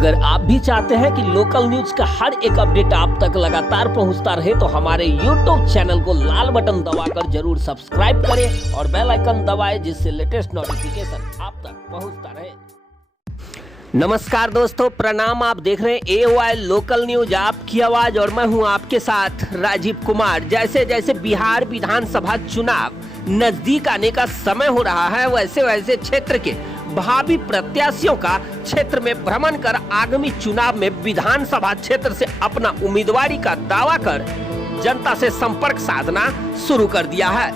अगर आप भी चाहते हैं कि लोकल न्यूज का हर एक अपडेट आप तक लगातार पहुंचता रहे तो हमारे YouTube चैनल को लाल बटन दबाकर जरूर सब्सक्राइब करें और बेल आइकन दबाएं, जिससे लेटेस्ट नोटिफिकेशन आप तक पहुंचता रहे। नमस्कार दोस्तों, प्रणाम। आप देख रहे हैं AOI लोकल न्यूज, आपकी आवाज, और मैं हूं आपके साथ राजीव कुमार। जैसे जैसे बिहार विधानसभा चुनाव नजदीक आने का समय हो रहा है, वैसे वैसे क्षेत्र के भावी प्रत्याशियों का क्षेत्र में भ्रमण कर आगामी चुनाव में विधानसभा क्षेत्र से अपना उम्मीदवारी का दावा कर जनता से संपर्क साधना शुरू कर दिया है।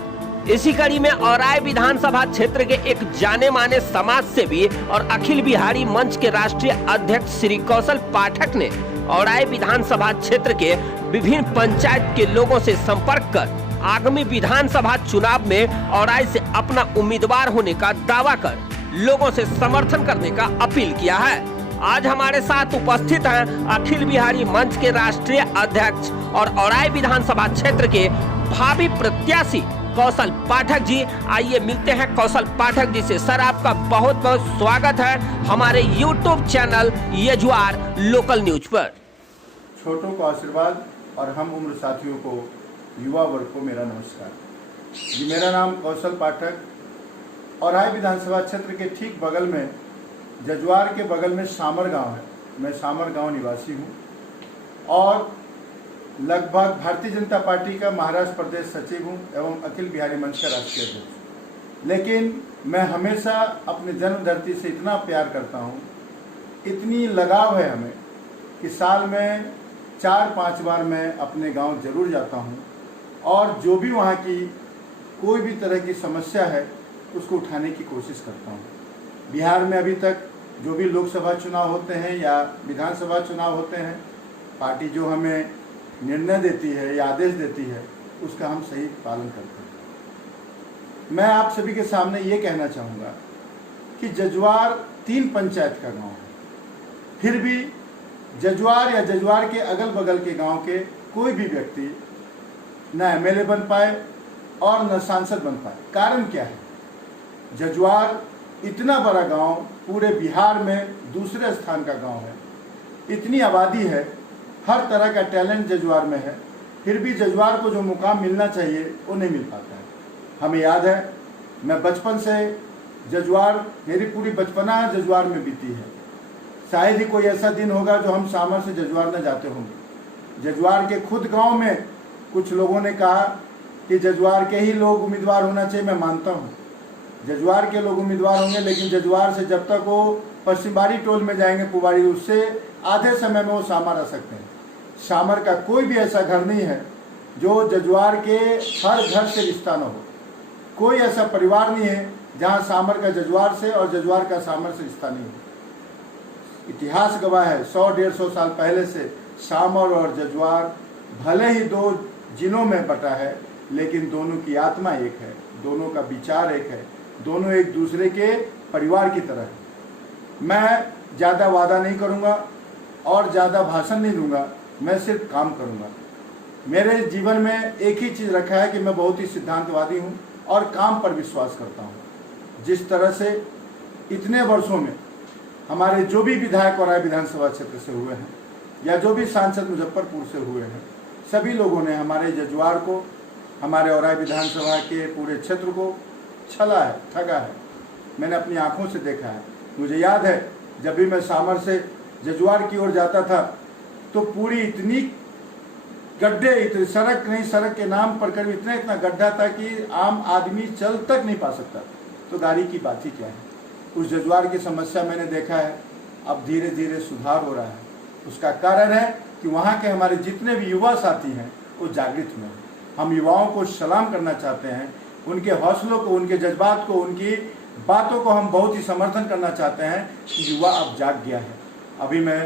इसी कड़ी में औराई विधानसभा क्षेत्र के एक जाने माने समाज सेवी और अखिल बिहारी मंच के राष्ट्रीय अध्यक्ष श्री कौशल पाठक ने औराई विधानसभा क्षेत्र के विभिन्न पंचायत के लोगों से संपर्क कर आगामी विधानसभा चुनाव में औराई से अपना उम्मीदवार होने का दावा कर लोगों से समर्थन करने का अपील किया है। आज हमारे साथ उपस्थित हैं अखिल बिहारी मंच के राष्ट्रीय अध्यक्ष और औराई विधानसभा क्षेत्र के भावी प्रत्याशी कौशल पाठक जी। आइए मिलते हैं कौशल पाठक जी से। सर, आपका बहुत बहुत स्वागत है हमारे YouTube channel Yajuar local news पर। छोटों को आशीर्वाद और हम उम्र साथियों को, युवा वर्ग को मेरा नमस्कार जी। मेरा नाम कौशल पाठक, औराई विधानसभा क्षेत्र के ठीक बगल में, जजुआर के बगल में सामर गांव है। मैं सामर गांव निवासी हूं और लगभग भारतीय जनता पार्टी का महाराष्ट्र प्रदेश सचिव हूं एवं अखिल बिहारी मंच का राष्ट्रीय अध्यक्ष। लेकिन मैं हमेशा अपने जन्म धरती से इतना प्यार करता हूं, इतनी लगाव है हमें कि साल में 4-5 बार मैं अपने गांव जरूर जाता हूं और जो भी वहां की कोई भी तरह की समस्या है उसको उठाने की कोशिश करता हूं। बिहार में अभी तक जो भी लोकसभा चुनाव होते हैं या विधानसभा चुनाव होते हैं, पार्टी जो हमें निर्णय देती है या आदेश देती है उसका हम सही पालन करते हैं। मैं आप सभी के सामने ये कहना चाहूँगा कि जजुआर 3 पंचायत का गांव है, फिर भी जजुआर या जजुआर के अगल बगल के गांव के कोई भी व्यक्ति न MLA बन पाए और न सांसद बन पाए। कारण क्या है? जजुआर इतना बड़ा गांव, पूरे बिहार में दूसरे स्थान का गांव है, इतनी आबादी है, हर तरह का टैलेंट जजुआर में है, फिर भी जजुआर को जो मुकाम मिलना चाहिए वो नहीं मिल पाता है। हमें याद है, मैं बचपन से जजुआर, मेरी पूरी बचपना जजुआर में बीती है। शायद ही कोई ऐसा दिन होगा जो हम सामर से जजुआर न जाते होंगे। जजुआर के खुद गांव में कुछ लोगों ने कहा कि जजुआर के ही लोग उम्मीदवार होना चाहिए। मैं मानता हूं जजुआर के लोग उम्मीदवार होंगे, लेकिन जजुआर से जब तक वो पश्चिमबाड़ी टोल में जाएंगे, पुबाड़ी, उससे आधे समय में वो सामर आ सकते हैं। सामर का कोई भी ऐसा घर नहीं है जो जजुआर के हर घर से रिश्ता न हो। कोई ऐसा परिवार नहीं है जहां सामर का जजुआर से और जजुआर का सामर से रिश्ता नहीं हो। इतिहास गवाह है, 100-150 साल पहले से सामर और जजुआर भले ही 2 जिलों में बटा है, लेकिन दोनों की आत्मा एक है, दोनों का विचार एक है, दोनों एक दूसरे के परिवार की तरह है। मैं ज़्यादा वादा नहीं करूँगा और ज़्यादा भाषण नहीं दूंगा, मैं सिर्फ काम करूँगा। मेरे जीवन में एक ही चीज़ रखा है कि मैं बहुत ही सिद्धांतवादी हूँ और काम पर विश्वास करता हूँ। जिस तरह से इतने वर्षों में हमारे जो भी विधायक औराई विधानसभा क्षेत्र से हुए हैं या जो भी सांसद मुजफ्फरपुर से हुए हैं, सभी लोगों ने हमारे जजुआर को, हमारे औराई विधानसभा के पूरे क्षेत्र को छला है, ठगा है। मैंने अपनी आंखों से देखा है। मुझे याद है, जब भी मैं सामर से जजुआर की ओर जाता था तो पूरी इतनी गड्ढे, इतनी सड़क नहीं, सड़क के नाम पर करीब इतना गड्ढा था कि आम आदमी चल तक नहीं पा सकता, तो गाड़ी की बात ही क्या है। उस जजुआर की समस्या मैंने देखा है, अब धीरे धीरे सुधार हो रहा है। उसका कारण है कि वहाँ के हमारे जितने भी युवा साथी हैं वो जागृत हुए हैं। हम युवाओं को सलाम करना चाहते हैं, उनके हौसलों को, उनके जज्बात को, उनकी बातों को हम बहुत ही समर्थन करना चाहते हैं कि युवा अब जाग गया है। अभी मैं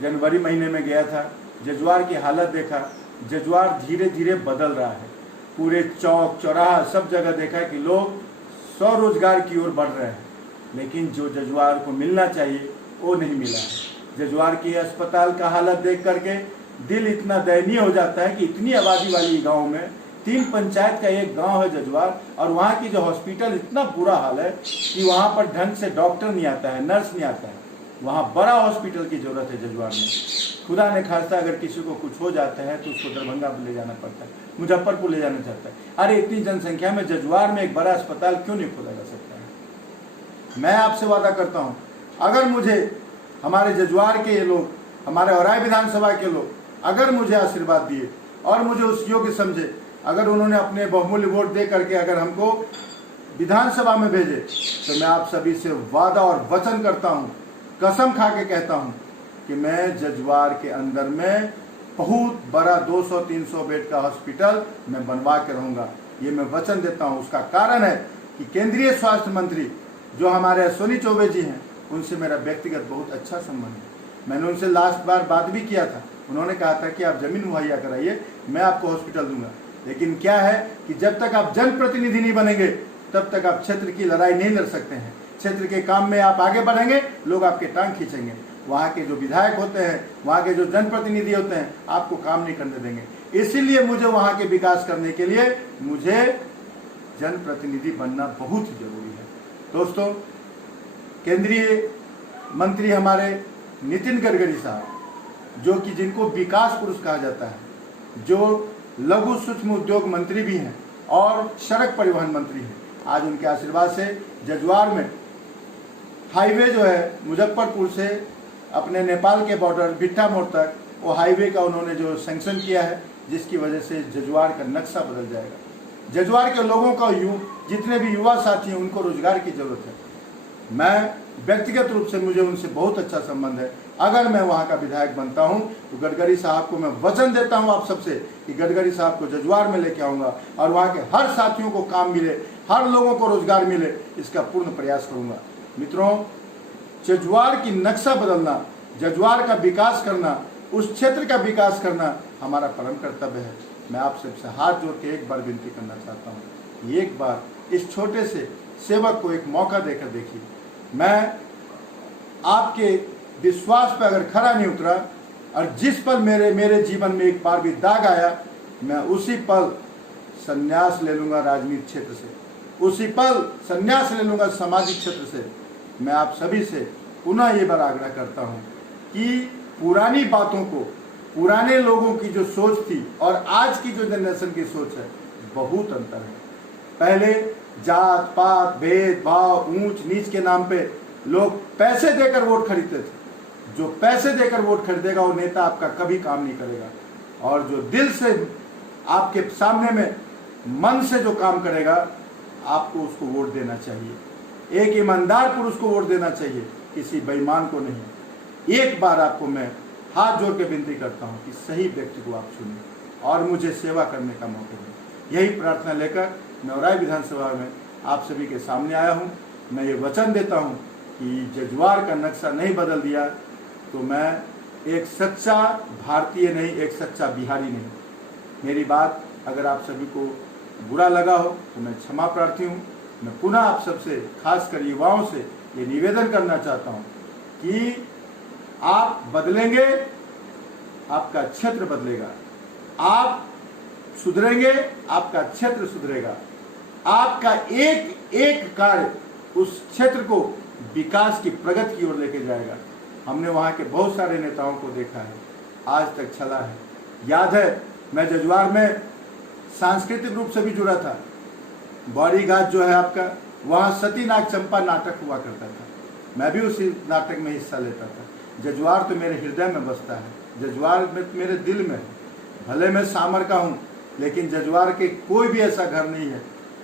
जनवरी महीने में गया था, जजुआर की हालत देखा। जजुआर धीरे धीरे बदल रहा है। पूरे चौक चौराहा सब जगह देखा कि लोग स्वरोजगार की ओर बढ़ रहे हैं, लेकिन जो जजुआर को मिलना चाहिए वो नहीं मिला है। जजुआर की अस्पताल का हालत देख करके दिल इतना दयनीय हो जाता है कि इतनी आबादी वाली गांव में 3 पंचायत का एक गांव है जजुआर, और वहाँ की जो हॉस्पिटल, इतना बुरा हाल है कि वहाँ पर ढंग से डॉक्टर नहीं आता है, नर्स नहीं आता है। वहाँ बड़ा हॉस्पिटल की जरूरत है जजुआर में। खुदा ने खास्ता अगर किसी को कुछ हो जाता है तो उसको दरभंगा ले जाना पड़ता है, मुजफ्फरपुर ले जाना चाहता है। अरे इतनी जनसंख्या में जजुआर में एक बड़ा अस्पताल क्यों नहीं खोला जा सकता है? मैं आपसे वादा करता हूँ, अगर मुझे हमारे जजुआर के ये लोग, हमारे औराई विधानसभा के लोग अगर मुझे आशीर्वाद दिए और मुझे उस योग्य समझे, अगर उन्होंने अपने बहुमूल्य वोट दे करके अगर हमको विधानसभा में भेजे, तो मैं आप सभी से वादा और वचन करता हूँ, कसम खा के कहता हूँ कि मैं जजुआर के अंदर में बहुत बड़ा 200-300 बेड का हॉस्पिटल मैं बनवा के रहूँगा। ये मैं वचन देता हूँ। उसका कारण है कि केंद्रीय स्वास्थ्य मंत्री जो हमारे अश्विनी चौबे जी हैं, उनसे मेरा व्यक्तिगत बहुत अच्छा संबंध है। मैंने उनसे लास्ट बार बात भी किया था। उन्होंने कहा था कि आप जमीन मुहैया कराइए, मैं आपको हॉस्पिटल दूंगा। लेकिन क्या है कि जब तक आप जनप्रतिनिधि नहीं बनेंगे तब तक आप क्षेत्र की लड़ाई नहीं लड़ सकते हैं। क्षेत्र के काम में आप आगे बढ़ेंगे, लोग आपके टांग खींचेंगे। वहाँ के जो विधायक होते हैं, वहाँ के जो जनप्रतिनिधि होते हैं, आपको काम नहीं करने देंगे। इसीलिए मुझे वहाँ के विकास करने के लिए मुझे जनप्रतिनिधि बनना बहुत ही जरूरी है। दोस्तों, केंद्रीय मंत्री हमारे नितिन गडकरी साहब, जो कि जिनको विकास पुरुष कहा जाता है, जो लघु सूक्ष्म उद्योग मंत्री भी हैं और सड़क परिवहन मंत्री हैं, आज उनके आशीर्वाद से जजुआर में हाईवे जो है मुजफ्फरपुर से अपने नेपाल के बॉर्डर भिट्ठा मोड़ तक, वो हाईवे का उन्होंने जो सैंक्शन किया है, जिसकी वजह से जजुआर का नक्शा बदल जाएगा। जजुआर के लोगों का जितने भी युवा साथी हैं, उनको रोजगार की जरूरत है। मैं व्यक्तिगत रूप से मुझे उनसे बहुत अच्छा संबंध है। अगर मैं वहाँ का विधायक बनता हूँ तो गडकरी साहब को मैं वचन देता हूँ आप सबसे कि गडकरी साहब को जजुआर में लेके आऊँगा और वहाँ के हर साथियों को काम मिले, हर लोगों को रोजगार मिले, इसका पूर्ण प्रयास करूँगा। मित्रों, जजुआर की नक्शा बदलना, जजुआर का विकास करना, उस क्षेत्र का विकास करना हमारा परम कर्तव्य है। मैं आप सबसे हाथ जोड़ के एक बार विनती करना चाहता हूँ, एक बार इस छोटे से सेवक को एक मौका देकर देखिए। मैं आपके विश्वास पर अगर खरा नहीं उतरा और जिस पल मेरे जीवन में एक बार भी दाग आया, मैं उसी पल संन्यास ले लूँगा राजनीतिक क्षेत्र से, उसी पल संन्यास ले लूँगा सामाजिक क्षेत्र से। मैं आप सभी से पुनः ये बार आग्रह करता हूँ कि पुरानी बातों को, पुराने लोगों की जो सोच थी और आज की जो जनरेशन की सोच है, बहुत अंतर है। पहले जात पात, भेदभाव, ऊंच नीच के नाम पे लोग पैसे देकर वोट खरीदते थे। जो पैसे देकर वोट खरीदेगा वो नेता आपका कभी काम नहीं करेगा, और जो दिल से आपके सामने में मन से जो काम करेगा, आपको उसको वोट देना चाहिए। एक ईमानदार पुरुष को वोट देना चाहिए, किसी बेईमान को नहीं। एक बार आपको मैं हाथ जोड़ के विनती करता हूँ कि सही व्यक्ति को आप चुनिए और मुझे सेवा करने का मौका दें। यही प्रार्थना लेकर मैं औराई विधानसभा में आप सभी के सामने आया हूँ। मैं ये वचन देता हूँ कि जजुआर का नक्शा नहीं बदल दिया तो मैं एक सच्चा भारतीय नहीं, एक सच्चा बिहारी नहीं। मेरी बात अगर आप सभी को बुरा लगा हो तो मैं क्षमा प्रार्थी हूँ। मैं पुनः आप सबसे, खासकर युवाओं से ये निवेदन करना चाहता हूँ कि आप बदलेंगे, आपका क्षेत्र बदलेगा। आप सुधरेंगे, आपका क्षेत्र सुधरेगा। आपका एक एक कार्य उस क्षेत्र को विकास की प्रगति की ओर लेके जाएगा। हमने वहाँ के बहुत सारे नेताओं को देखा है, आज तक चला है। याद है, मैं जजुआर में सांस्कृतिक रूप से भी जुड़ा था। बौरी घाट जो है आपका, वहाँ सती नाग चंपा नाटक हुआ करता था। मैं भी उसी नाटक में हिस्सा लेता था। जजुआर तो मेरे हृदय में बसता है, जजुआर में मेरे दिल में है। भले मैं सामर का हूँ, लेकिन जजुआर के कोई भी ऐसा घर नहीं है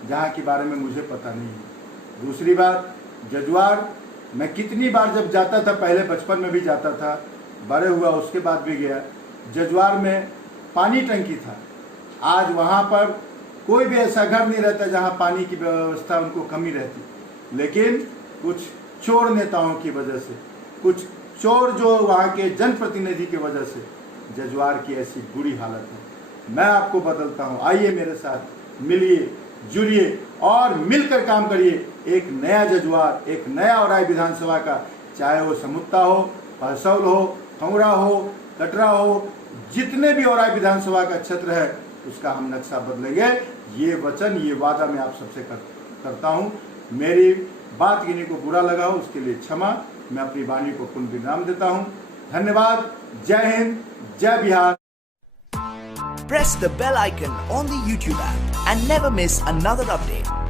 जहाँ के बारे में मुझे पता नहीं है। दूसरी बात, जजुआर मैं कितनी बार जब जाता था, पहले बचपन में भी जाता था, बड़े हुआ उसके बाद भी गया। जजुआर में पानी टंकी था। आज वहाँ पर कोई भी ऐसा घर नहीं रहता जहाँ पानी की व्यवस्था उनको कमी रहती। लेकिन कुछ चोर नेताओं की वजह से, कुछ चोर जो वहाँ के जनप्रतिनिधि की वजह से जजुआर की ऐसी बुरी हालत है। मैं आपको बदलता हूँ। आइए मेरे साथ, मिलिए, जुड़िए और मिलकर काम करिए। एक नया जजुआर, एक नया औराई विधानसभा का, चाहे वो समुद्दा हो, हरसौल हो, खंगरा हो, कटरा हो, जितने भी औराई विधानसभा का क्षेत्र है, उसका हम नक्शा बदलेंगे। ये वचन, ये वादा मैं आप सबसे करता हूँ। मेरी बात किन्हीं को बुरा लगा हो उसके लिए क्षमा। मैं अपनी वाणी को पुनः विराम देता हूं। धन्यवाद। जय हिंद, जय Bihar. Press the bell icon on the YouTube app and never miss another update.